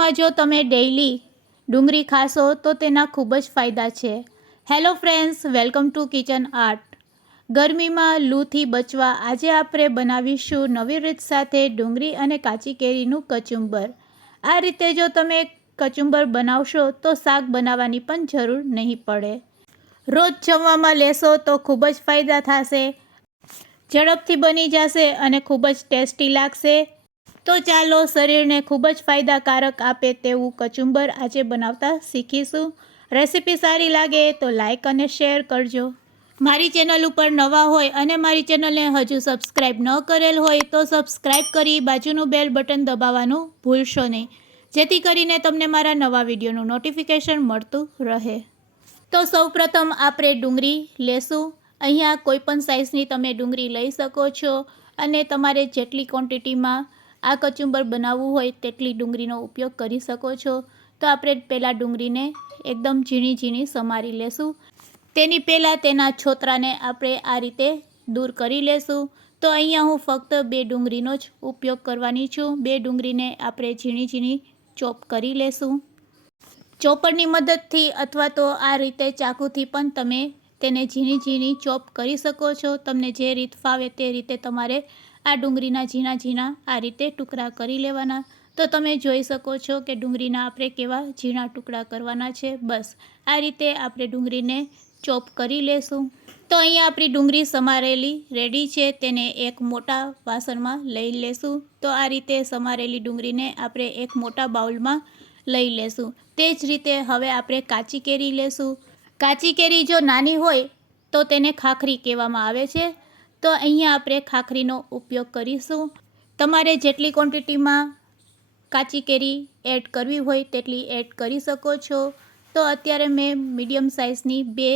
શિયાળામાં જો તમે ડેઈલી ડુંગળી ખાશો તો તેના ખૂબ જ ફાયદા છે. Hello friends, welcome to kitchen art. ગરમીમાં લૂથી બચવા આજે આપણે બનાવીશું નવી રીત સાથે ડુંગળી અને કાચી કેરીનું કચુંબર. આ રીતે જો તમે કચુંબર બનાવશો તો શાક બનાવવાની પણ જરૂર નહીં પડે. રોજ જમવામાં લેશો તો ખૂબ જ ફાયદા થશે, ઝડપથી બની જશે અને ખૂબ જ ટેસ્ટી લાગશે. તો ચાલો શરીરને ખૂબ જ ફાયદાકારક આપે તેવું કચુંબર આજે બનાવતા શીખીશું. રેસીપી સારી લાગે તો લાઈક અને શેર કરજો. મારી ચેનલ ઉપર નવા હોય અને મારી ચેનલને હજુ સબસ્ક્રાઈબ ન કરેલ હોય તો સબસ્ક્રાઈબ કરી બાજુનું બેલ બટન દબાવવાનું ભૂલશો નહીં, જેથી કરીને તમને મારા નવા વિડીયોનું નોટિફિકેશન મળતું રહે. તો સૌપ્રથમ આપણે ડુંગળી લેશું. અહીંયા કોઈપણ સાઇઝની તમે ડુંગળી લઈ શકો છો અને તમારે જેટલી ક્વોન્ટિટીમાં આ કચુંબર બનાવવું હોય તેટલી ડુંગળીનો ઉપયોગ કરી શકો છો. તો આપણે પહેલાં ડુંગળીને એકદમ ઝીણી ઝીણી સમારી લેશું. તેની પહેલાં તેના છોતરાને આપણે આ રીતે દૂર કરી લેશું. તો અહીંયા હું ફક્ત 2 ડુંગળીનો જ ઉપયોગ કરવાની છું. 2 ડુંગળીને આપણે ઝીણી ઝીણી ચોપ કરી લેશું. ચોપરની મદદથી અથવા તો આ રીતે ચાકુથી પણ તમે તેને ઝીણી ઝીણી ચોપ કરી શકો છો. તમને જે રીત ફાવે તે રીતે તમારે આ ડુંગળીના ઝીણા ઝીણા આ રીતે ટુકડા કરી લેવાના. તો તમે જોઈ શકો છો કે ડુંગળીના આપણે કેવા ઝીણા ટુકડા કરવાના છે. બસ આ રીતે આપણે ડુંગળીને ચોપ કરી લેશું. તો અહીંયા આપણી ડુંગળી સમારેલી રેડી છે. તેને એક મોટા વાસણમાં લઈ લેશું. તો આ રીતે સમારેલી ડુંગળીને આપણે એક મોટા બાઉલમાં લઈ લેશું. તે જ રીતે હવે આપણે કાચી કેરી લેશું. કાચી કેરી જો નાની હોય તો તેને ખાખરી કહેવામાં આવે છે. તો અહીંયા આપણે ખાખરીનો ઉપયોગ કરીશું. તમારે જેટલી ક્વોન્ટિટીમાં કાચી કેરી એડ કરવી હોય તેટલી એડ કરી શકો છો. તો અત્યારે મેં મીડિયમ સાઇઝની 2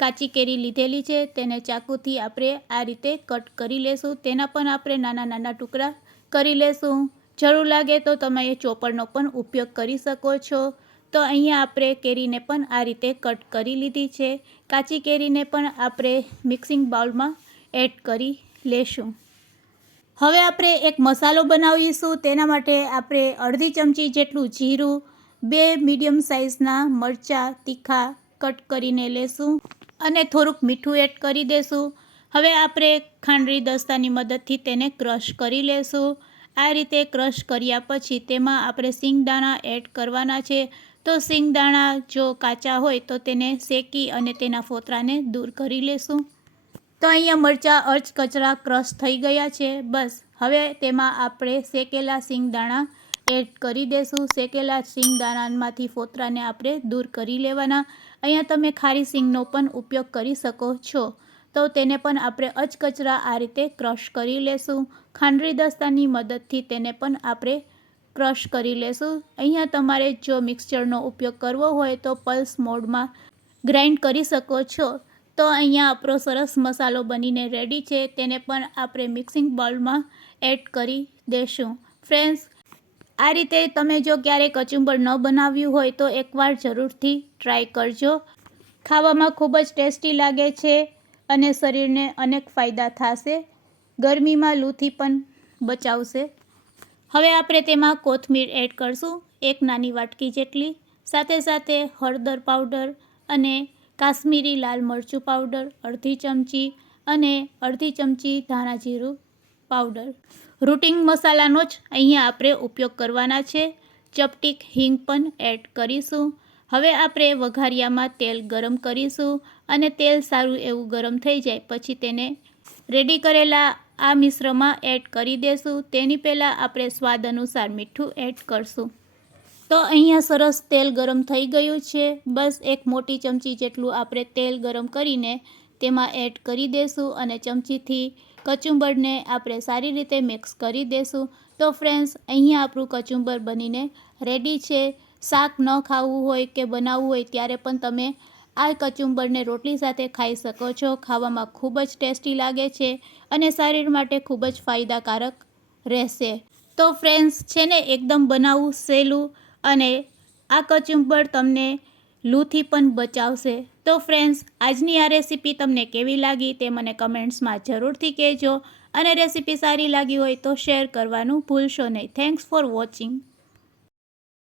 કાચી કેરી લીધેલી છે. તેને ચાકુથી આપણે આ રીતે કટ કરી લેશું. તેના પણ આપણે નાના નાના ટુકડા કરી લેશું. જરૂર લાગે તો તમે ચોપરનો પણ ઉપયોગ કરી શકો છો. તો અહીંયા આપણે કેરીને પણ આ રીતે કટ કરી લીધી છે. કાચી કેરીને પણ આપણે મિક્સિંગ બાઉલમાં એડ કરી લેશું. હવે આપણે એક મસાલો બનાવીશું. તેના માટે આપણે અડધી ચમચી જેટલું જીરું, 2 મીડિયમ સાઇઝના મરચાં તીખા કટ કરીને લેશું અને થોડુંક મીઠું એડ કરી દેશું. હવે આપણે ખાંડરી દસ્તાની મદદથી તેને ક્રશ કરી લેશું. આ રીતે ક્રશ કર્યા પછી તેમાં આપણે સિંગદાણા એડ કરવાના છે. તો સિંગદાણા જો કાચા હોય તો તેને શેકી અને તેના ફોતરાને દૂર કરી લેશું. તો અહીંયા મરચાં અધકચરા ક્રશ થઈ ગયા છે. બસ હવે તેમાં આપણે શેકેલા સિંગદાણા એડ કરી દેશું. શેકેલા સિંગદાણામાંથી ફોતરાને આપણે દૂર કરી લેવાના. અહીંયા તમે ખારી સિંગનો પણ ઉપયોગ કરી શકો છો. તો તેને પણ આપણે અધકચરા આ રીતે ક્રશ કરી લેશું. ખાંડરી દસ્તાની મદદથી તેને પણ આપણે ક્રશ કરી લેશું. અહીંયા તમારે જો મિક્સચરનો ઉપયોગ કરવો હોય તો પલ્સ મોડમાં ગ્રાઇન્ડ કરી શકો છો. તો અહીંયા આપણો સરસ મસાલો બનીને રેડી છે. તેને પણ આપણે મિક્સિંગ બાઉલમાં એડ કરી દેશું. ફ્રેન્ડ્સ, આ રીતે તમે જો ક્યારેય કચુંબર ન બનાવ્યું હોય તો એકવાર જરૂરથી ટ્રાય કરજો. ખાવામાં ખૂબ જ ટેસ્ટી લાગે છે અને શરીરને અનેક ફાયદા થશે. ગરમીમાં લૂથી પણ બચાવશે. હવે આપણે તેમાં કોથમીર એડ કરશું, 1 નાની વાટકી જેટલી. સાથે સાથે હળદર પાવડર અને કાશ્મીરી લાલ મરચું પાવડર અડધી ચમચી અને અડધી ચમચી ધાણા જીરું પાવડર. રૂટિંગ મસાલાનો જ અહીંયા આપણે ઉપયોગ કરવાના છે. ચપટીક હિંગ પણ એડ કરીશું. હવે આપણે વઘારિયામાં તેલ ગરમ કરીશું અને તેલ સારું એવું ગરમ થઈ જાય પછી તેને રેડી કરેલા આ મિશ્રણમાં એડ કરી દેશું. તેની પહેલાં આપણે સ્વાદ અનુસાર મીઠું એડ કરશું. તો અહીંયા સરસ તેલ ગરમ થઈ ગયું છે. બસ 1 મોટી ચમચી જેટલું આપણે તેલ ગરમ કરીને તેમાં એડ કરી દેશું અને ચમચીથી કચુંબરને આપણે સારી રીતે મિક્સ કરી દેશું. તો ફ્રેન્ડ્સ, અહીંયા આપણું કચુંબર બનીને રેડી છે. શાક ન ખાવું હોય કે બનાવવું હોય ત્યારે પણ તમે આ કચુંબરને રોટલી સાથે ખાઈ શકો છો. ખાવામાં ખૂબ જ ટેસ્ટી લાગે છે અને શરીર માટે ખૂબ જ ફાયદાકારક રહેશે. તો ફ્રેન્ડ્સ છે ને, એકદમ બનાવવું સહેલું અને આ કચુંબર તમને લૂથી પણ બચાવશે. તો ફ્રેન્ડ્સ, આજની આ રેસીપી તમને કેવી લાગી તે મને કમેન્ટ્સમાં જરૂરથી કહેજો અને રેસીપી સારી લાગી હોય તો શેર કરવાનું ભૂલશો નહીં. Thanks for watching.